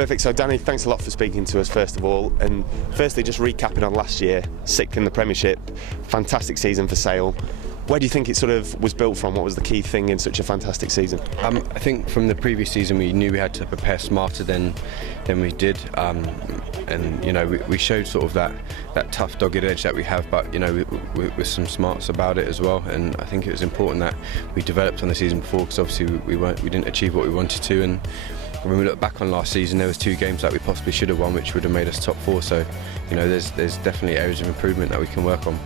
Perfect. So Danny, thanks a lot for speaking to us first of all, and firstly just recapping on last year, 6th in the Premiership, fantastic season for Sale. Where do you think it sort of was built from? What was the key thing in such a fantastic season? I think from the previous season we knew we had to prepare smarter than we did, and you know we showed sort of that tough dogged edge that we have, but you know with some smarts about it as well. And I think it was important that we developed on the season before, because obviously we didn't achieve what we wanted to. And when we look back on last season, there was 2 games that we possibly should have won, which would have made us top 4. So you know there's definitely areas of improvement that we can work on.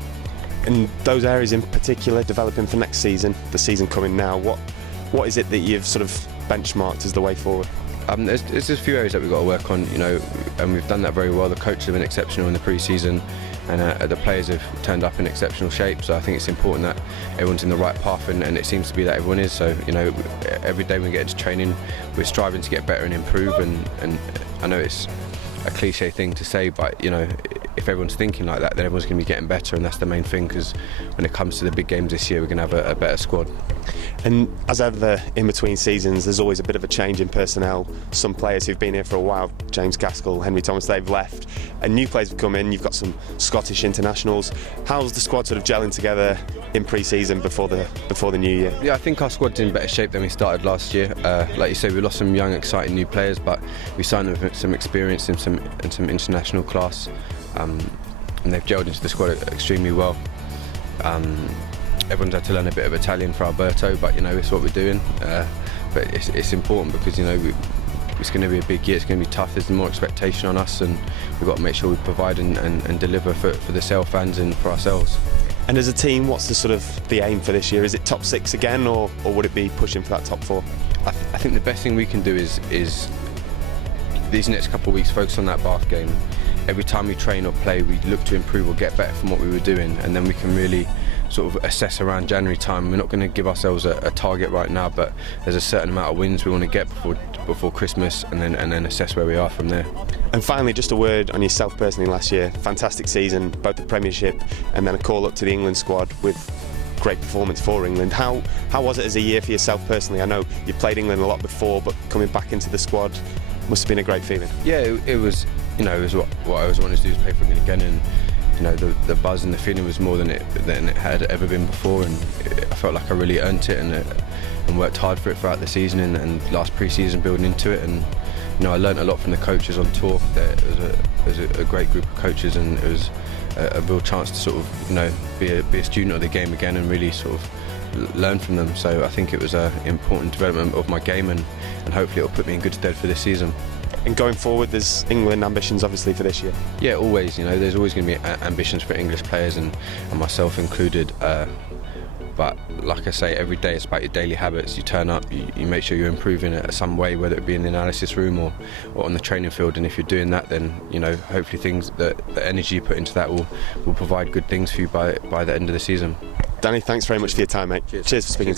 And those areas in particular, developing for next season, the season coming now, what is it that you've sort of benchmarked as the way forward? There's a few areas that we've got to work on, you know, and we've done that very well. The coaches have been exceptional in the pre-season, and the players have turned up in exceptional shape. So I think it's important that everyone's in the right path, and it seems to be that everyone is. So you know, every day we get into training, we're striving to get better and improve. And I know it's a cliche thing to say, but you know, if everyone's thinking like that, then everyone's going to be getting better, and that's the main thing, because when it comes to the big games this year, we're going to have a better squad. And as ever in between seasons, there's always a bit of a change in personnel. Some players who've been here for a while, James Gaskell, Henry Thomas, they've left, and new players have come in. You've got some Scottish internationals. How's the squad sort of gelling together in pre-season before the new year? Yeah, I think our squad's in better shape than we started last year. Like you say, we lost some young, exciting new players, but we signed them with some experience and some international class. And they've gelled into the squad extremely well. Everyone's had to learn a bit of Italian for Alberto, but you know it's what we're doing. But it's important, because you know it's going to be a big year. It's going to be tough. There's more expectation on us, and we've got to make sure we provide and deliver for the Sale fans and for ourselves. And as a team, what's the aim for this year? Is it top 6 again, or would it be pushing for that top 4? I think the best thing we can do is these next couple of weeks focus on that Bath game. Every time we train or play, we look to improve or get better from what we were doing, and then we can really sort of assess around January time. We're not going to give ourselves a target right now, but there's a certain amount of wins we want to get before Christmas, and then assess where we are from there. And finally, just a word on yourself personally last year. Fantastic season, both the Premiership and then a call up to the England squad with great performance for England. How was it as a year for yourself personally? I know you've played England a lot before, but coming back into the squad must have been a great feeling. Yeah, it was. You know, it was what I always wanted to do, is play for England again, and you know the buzz and the feeling was more than it had ever been before, and I felt like I really earned it and worked hard for it throughout the season and last pre-season building into it. And you know, I learned a lot from the coaches on tour. It was a great group of coaches, and it was a real chance to sort of, you know, be a student of the game again and really sort of learn from them. So I think it was an important development of my game, and hopefully it'll put me in good stead for this season. And going forward, there's England ambitions obviously for this year. Yeah, always. You know, there's always going to be ambitions for English players, and myself included. But like I say, every day it's about your daily habits. You turn up, you make sure you're improving it some way, whether it be in the analysis room or on the training field. And if you're doing that, then you know, hopefully the energy you put into that will provide good things for you by the end of the season. Danny, thanks very much for your time, mate. Cheers for speaking.